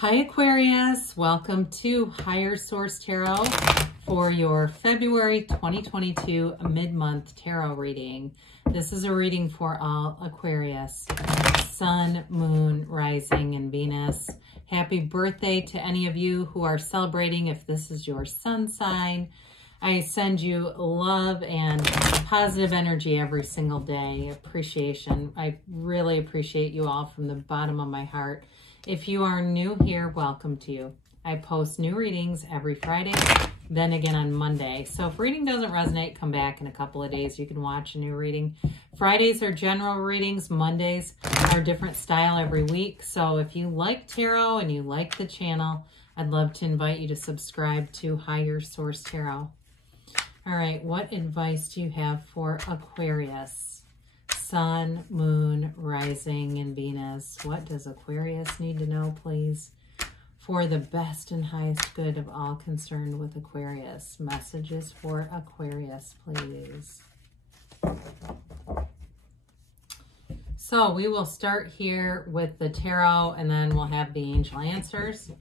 Hi Aquarius, welcome to Higher Source Tarot for your February 2022 mid-month tarot reading. This is a reading for all Aquarius, Sun, Moon, Rising, and Venus. Happy birthday to any of you who are celebrating if this is your sun sign. I send you love and positive energy every single day, appreciation. I really appreciate you all from the bottom of my heart. If you are new here, welcome to you. I post new readings every Friday, then again on Monday. So if reading doesn't resonate, come back in a couple of days. You can watch a new reading. Fridays are general readings. Mondays are different style every week. So if you like tarot and you like the channel, I'd love to invite you to subscribe to Higher Source Tarot. All right, what advice do you have for Aquarius? Sun, Moon, Rising, and Venus. What does Aquarius need to know, please? For the best and highest good of all concerned with Aquarius. Messages for Aquarius, please. So we will start here with the tarot, and then we'll have the angel answers.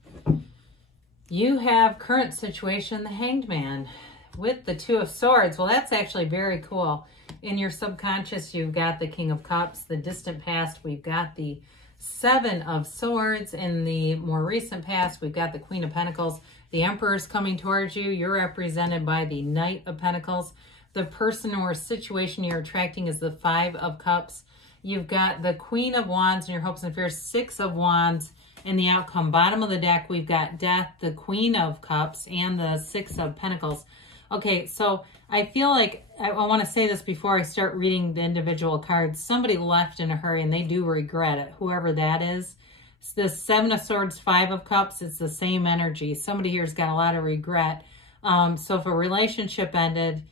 You have current situation, the Hanged Man, with the Two of Swords. Well, that's actually very cool. In your subconscious, you've got the King of Cups. The distant past, we've got the Seven of Swords. In the more recent past, we've got the Queen of Pentacles. The Emperor's coming towards you. You're represented by the Knight of Pentacles. The person or situation you're attracting is the Five of Cups. You've got the Queen of Wands in your hopes and fears, Six of Wands. In the outcome, bottom of the deck, we've got Death, the Queen of Cups, and the Six of Pentacles. Okay, so I feel like I want to say this before I start reading the individual cards. Somebody left in a hurry and they do regret it, whoever that is. It's the Seven of Swords, Five of Cups. It's the same energy. Somebody here's got a lot of regret. So if a relationship ended,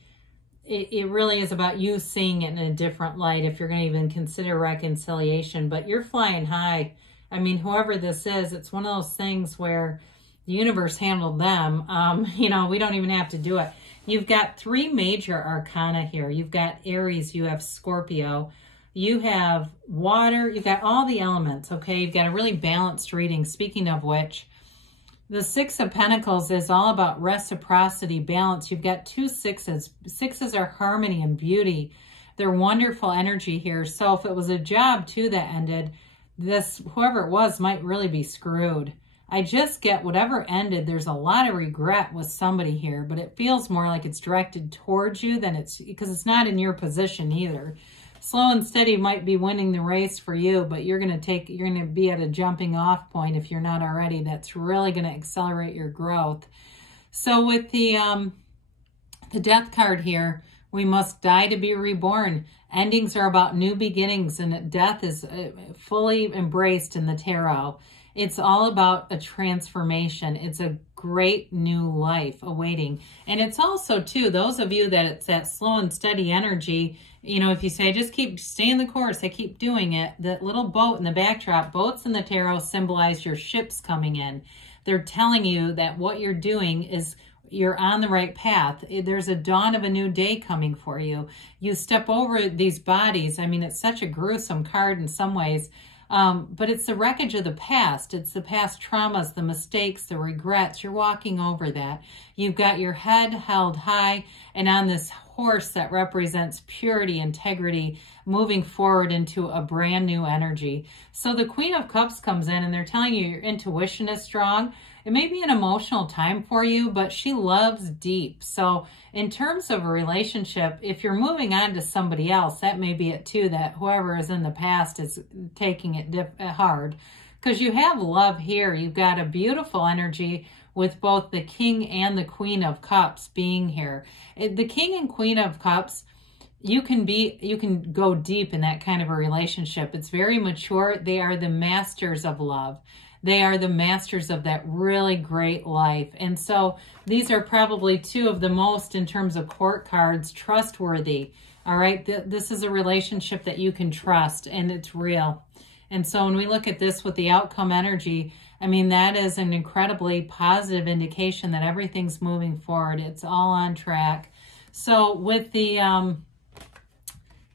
it really is about you seeing it in a different light if you're going to even consider reconciliation. But you're flying high. I mean, whoever this is, it's one of those things where the universe handled them. You know, we don't even have to do it. You've got three major arcana here. You've got Aries, you have Scorpio, you have water, you've got all the elements, okay? You've got a really balanced reading. Speaking of which, the Six of Pentacles is all about reciprocity, balance. You've got two sixes. Sixes are harmony and beauty. They're wonderful energy here. So if it was a job too that ended, this, whoever it was, might really be screwed. I just get whatever ended, there's a lot of regret with somebody here, but it feels more like it's directed towards you than it's, because it's not in your position either. Slow and steady might be winning the race for you, but you're going to be at a jumping off point if you're not already. That's really going to accelerate your growth. So with the Death card here, we must die to be reborn. Endings are about new beginnings, and death is fully embraced in the tarot. It's all about a transformation. It's a great new life awaiting. And it's also, too, those of you that it's that slow and steady energy, you know, if you say, just stay in the course, I keep doing it, that little boat in the backdrop, boats in the tarot symbolize your ships coming in. They're telling you that what you're doing is you're on the right path. There's a dawn of a new day coming for you. You step over these bodies. I mean, it's such a gruesome card in some ways. But it's the wreckage of the past. It's the past traumas, the mistakes, the regrets. You're walking over that. You've got your head held high and on this horse that represents purity, integrity, moving forward into a brand new energy. So the Queen of Cups comes in and they're telling you your intuition is strong. It may be an emotional time for you, but she loves deep. So in terms of a relationship, if you're moving on to somebody else, that may be it too, that whoever is in the past is taking it hard. Because you have love here. You've got a beautiful energy with both the King and the Queen of Cups being here. The King and Queen of Cups, you can go deep in that kind of a relationship. It's very mature. They are the masters of love. They are the masters of that really great life. And so these are probably two of the most, in terms of court cards, trustworthy. All right, this is a relationship that you can trust, and it's real. And so when we look at this with the outcome energy, I mean, that is an incredibly positive indication that everything's moving forward. It's all on track. So with the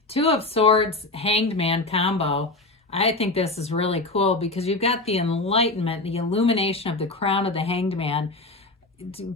Two of Swords, Hanged Man combo, I think this is really cool because you've got the enlightenment, the illumination of the crown of the Hanged Man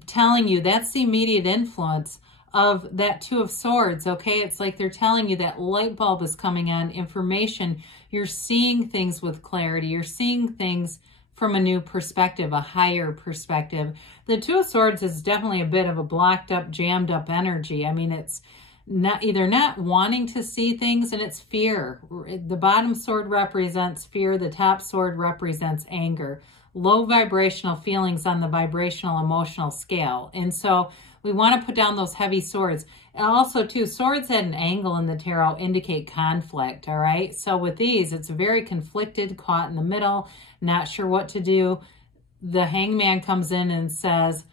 telling you that's the immediate influence of that Two of Swords, okay? It's like they're telling you that light bulb is coming on, information. You're seeing things with clarity. You're seeing things from a new perspective, a higher perspective. The Two of Swords is definitely a bit of a blocked up, jammed up energy. I mean, it's not either not wanting to see things, and it's fear. The bottom sword represents fear. The top sword represents anger. Low vibrational feelings on the vibrational emotional scale. And so we want to put down those heavy swords. And also too, swords at an angle in the tarot indicate conflict, all right? So with these, it's very conflicted, caught in the middle, not sure what to do. The Hangman comes in and says,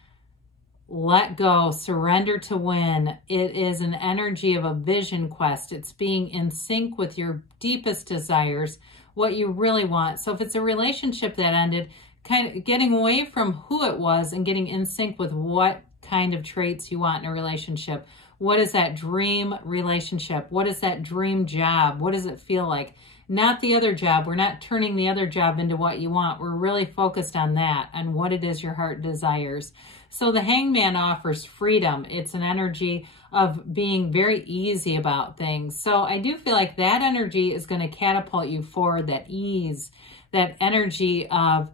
let go, surrender to win. It is an energy of a vision quest. It's being in sync with your deepest desires, what you really want. So if it's a relationship that ended, kind of getting away from who it was and getting in sync with what kind of traits you want in a relationship. What is that dream relationship? What is that dream job? What does it feel like? Not the other job. We're not turning the other job into what you want. We're really focused on that and what it is your heart desires. So the Hangman offers freedom. It's an energy of being very easy about things. So I do feel like that energy is going to catapult you forward, that ease, that energy of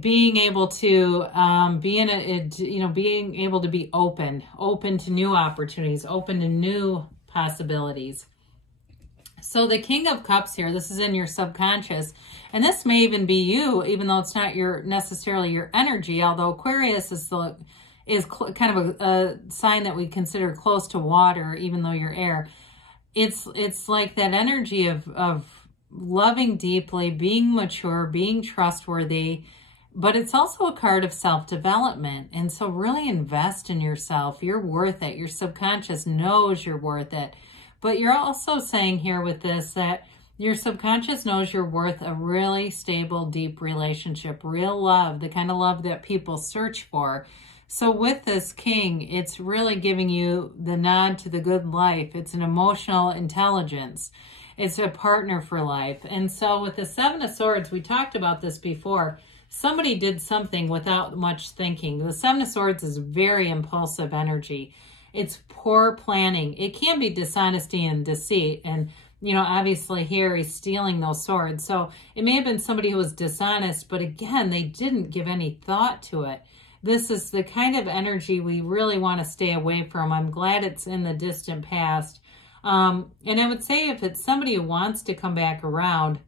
being able to being able to be open to new opportunities, open to new possibilities. So the King of Cups here, this is in your subconscious, and this may even be you, even though it's not necessarily your energy. Although Aquarius is kind of a sign that we consider close to water, even though you're air. It's like that energy of loving deeply, being mature, being trustworthy, but it's also a card of self-development. And so really invest in yourself. You're worth it. Your subconscious knows you're worth it. But you're also saying here with this that your subconscious knows you're worth a really stable, deep relationship, real love, the kind of love that people search for. So with this King, it's really giving you the nod to the good life. It's an emotional intelligence. It's a partner for life. And so with the Seven of Swords, we talked about this before. Somebody did something without much thinking. The Seven of Swords is very impulsive energy. It's poor planning. It can be dishonesty and deceit. And, you know, obviously here he's stealing those swords. So it may have been somebody who was dishonest, but again, they didn't give any thought to it. This is the kind of energy we really want to stay away from. I'm glad it's in the distant past. And I would say if it's somebody who wants to come back around,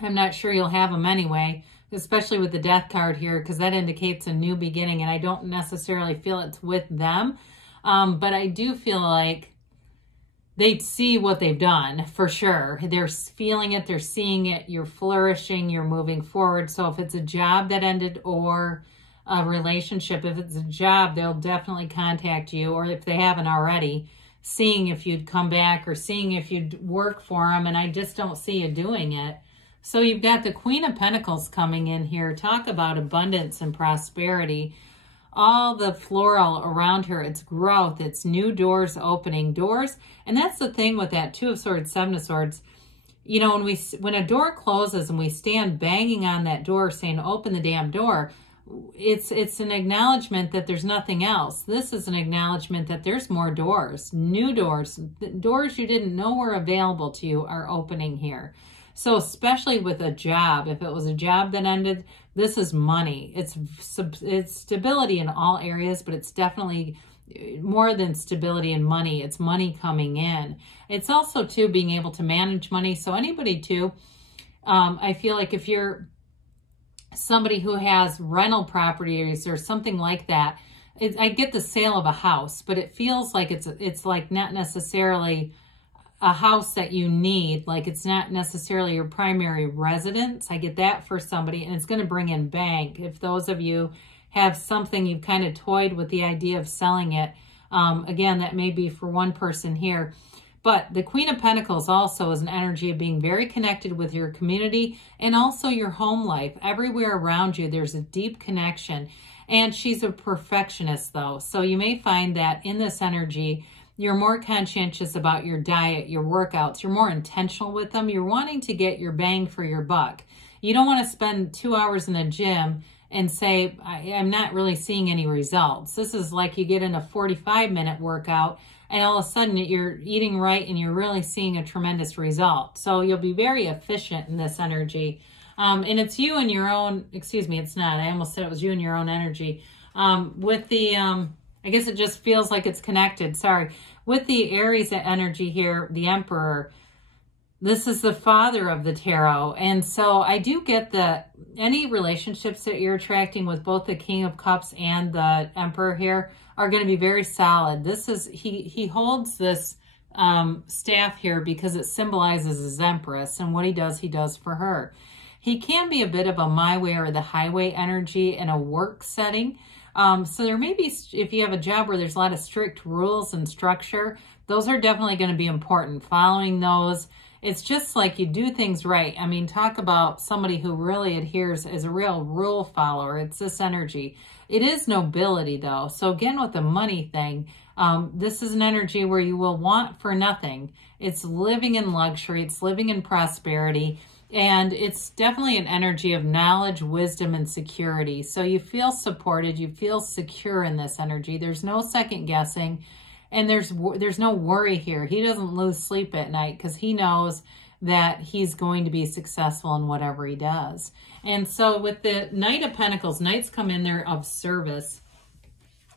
I'm not sure you'll have them anyway, especially with the Death card here, because that indicates a new beginning, and I don't necessarily feel it's with them. But I do feel like they see what they've done, for sure. They're feeling it, they're seeing it, you're flourishing, you're moving forward. So if it's a job that ended or a relationship, if it's a job, they'll definitely contact you, or if they haven't already, seeing if you'd come back or seeing if you'd work for them, and I just don't see you doing it. So you've got the Queen of Pentacles coming in here. Talk about abundance and prosperity. All the floral around her, it's growth, it's new doors opening, doors. And that's the thing with that Two of Swords, Seven of Swords. You know, when a door closes and we stand banging on that door saying, open the damn door, it's an acknowledgement that there's nothing else. This is an acknowledgement that there's more doors, new doors, doors you didn't know were available to you are opening here. So especially with a job, if it was a job that ended, this is money. It's stability in all areas, but it's definitely more than stability and money. It's money coming in. It's also, too, being able to manage money. So anybody, too, I feel like if you're somebody who has rental properties or something like that, I get the sale of a house, but it feels like it's like not necessarily a house that you need, like it's not necessarily your primary residence. I get that for somebody, and it's going to bring in bank. If those of you have something you've kind of toyed with the idea of selling it, again, that may be for one person here. But the Queen of Pentacles also is an energy of being very connected with your community and also your home life. Everywhere around you, there's a deep connection. And she's a perfectionist, though. So you may find that in this energy, You're more conscientious about your diet, your workouts. You're more intentional with them. You're wanting to get your bang for your buck. You don't want to spend 2 hours in a gym and say, I'm not really seeing any results. This is like you get in a 45-minute workout and all of a sudden you're eating right and you're really seeing a tremendous result. So you'll be very efficient in this energy. And it's you and your own, excuse me, it's not. I almost said it was you and your own energy. With the, I guess it just feels like it's connected. Sorry. With the Aries energy here, the Emperor, this is the father of the tarot. And so I do get that any relationships that you're attracting with both the King of Cups and the Emperor here are going to be very solid. This is, he holds this staff here because it symbolizes his Empress, and what he does for her. He can be a bit of a my way or the highway energy in a work setting. So there may be, if you have a job where there's a lot of strict rules and structure, those are definitely going to be important. Following those, it's just like you do things right. I mean, talk about somebody who really adheres as a real rule follower. It's this energy. It is nobility though. So again, with the money thing, this is an energy where you will want for nothing. It's living in luxury. It's living in prosperity. And it's definitely an energy of knowledge, wisdom, and security. So you feel supported. You feel secure in this energy. There's no second guessing. And there's no worry here. He doesn't lose sleep at night because he knows that he's going to be successful in whatever he does. And so with the Knight of Pentacles, Knights come in there of service.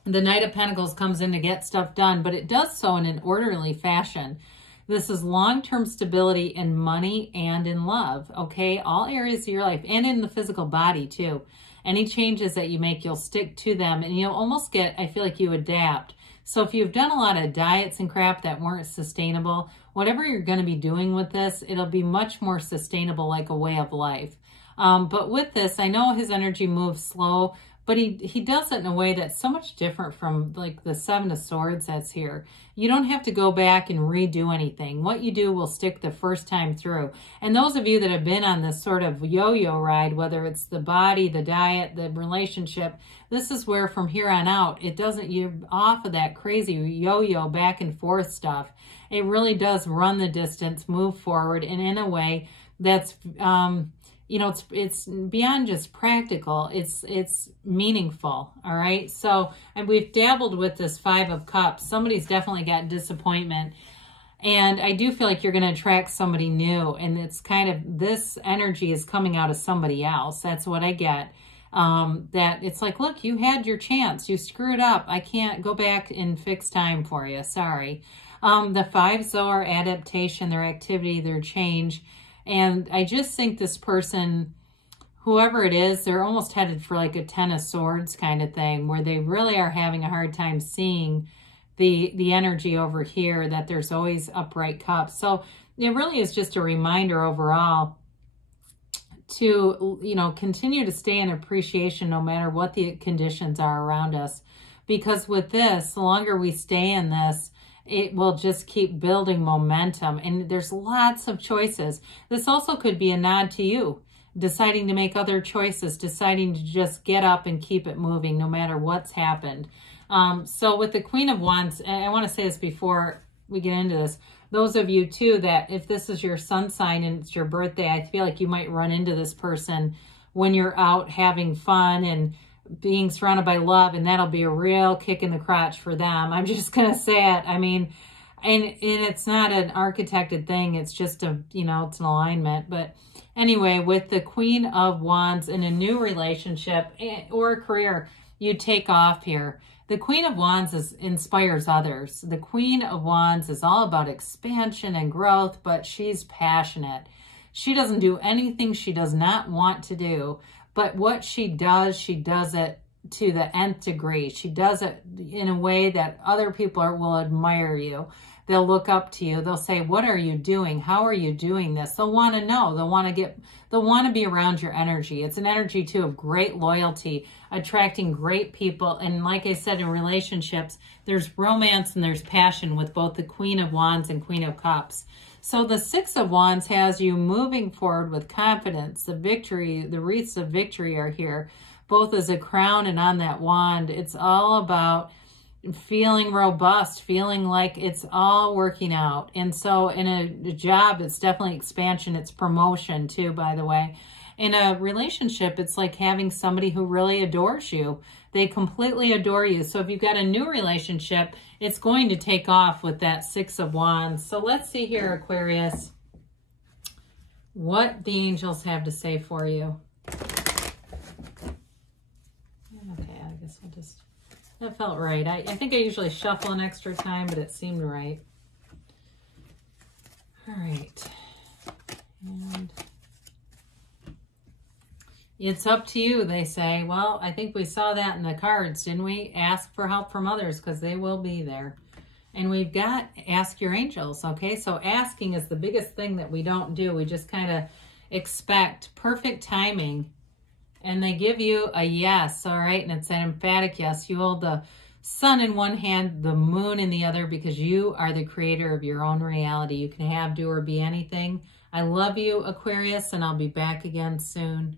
The Knight of Pentacles comes in to get stuff done, but it does so in an orderly fashion. This is long-term stability in money and in love, okay? All areas of your life and in the physical body too. Any changes that you make, you'll stick to them and you'll almost get, I feel like you adapt. So if you've done a lot of diets and crap that weren't sustainable, whatever you're going to be doing with this, it'll be much more sustainable, like a way of life. But with this, I know his energy moves slow, but he does it in a way that's so much different from like the Seven of Swords that's here. You don't have to go back and redo anything. What you do will stick the first time through. And those of you that have been on this sort of yo-yo ride, whether it's the body, the diet, the relationship, this is where from here on out, it doesn't, you're off of that crazy yo-yo back and forth stuff. It really does run the distance, move forward, and in a way that's, you know, it's beyond just practical. It's meaningful. All right. So, and we've dabbled with this Five of Cups. Somebody's definitely got disappointment. And I do feel like you're going to attract somebody new. And it's kind of, this energy is coming out of somebody else. That's what I get. That it's like, look, you had your chance. You screwed up. I can't go back and fix time for you. Sorry. The fives though are adaptation, their activity, their change. And I just think this person, whoever it is, they're almost headed for like a Ten of Swords kind of thing, where they really are having a hard time seeing the energy over here, that there's always upright cups. So it really is just a reminder overall to, you know, continue to stay in appreciation no matter what the conditions are around us. Because with this, the longer we stay in this, it will just keep building momentum. And there's lots of choices. This also could be a nod to you, deciding to make other choices, deciding to just get up and keep it moving no matter what's happened. So with the Queen of Wands, and I want to say this before we get into this, those of you too, that if this is your sun sign and it's your birthday, I feel like you might run into this person when you're out having fun and being surrounded by love, and that'll be a real kick in the crotch for them. I'm just going to say it. I mean, and it's not an architected thing. It's just a, you know, it's an alignment. But anyway, with the Queen of Wands in a new relationship or a career, you take off here. The Queen of Wands inspires others. The Queen of Wands is all about expansion and growth, but she's passionate. She doesn't do anything she does not want to do. But what she does it to the nth degree. She does it in a way that other people will admire you. They'll look up to you. They'll say, what are you doing? How are you doing this? They'll want to know. They'll want to be around your energy. It's an energy too of great loyalty, attracting great people. And like I said, in relationships, there's romance and there's passion with both the Queen of Wands and Queen of Cups. So the Six of Wands has you moving forward with confidence. The victory, the wreaths of victory are here, both as a crown and on that wand. It's all about feeling robust, feeling like it's all working out. And so in a job, it's definitely expansion. It's promotion too, by the way. In a relationship, it's like having somebody who really adores you. They completely adore you. So if you've got a new relationship, it's going to take off with that Six of Wands. So let's see here, Aquarius, what the angels have to say for you. Okay, I guess we'll just... That felt right. I think I usually shuffle an extra time, but it seemed right. All right. And it's up to you, they say. Well, I think we saw that in the cards, didn't we? Ask for help from others because they will be there. And we've got ask your angels, okay? So asking is the biggest thing that we don't do. We just kind of expect perfect timing. And they give you a yes, all right? And it's an emphatic yes. You hold the sun in one hand, the moon in the other, because you are the creator of your own reality. You can have, do, or be anything. I love you, Aquarius, and I'll be back again soon.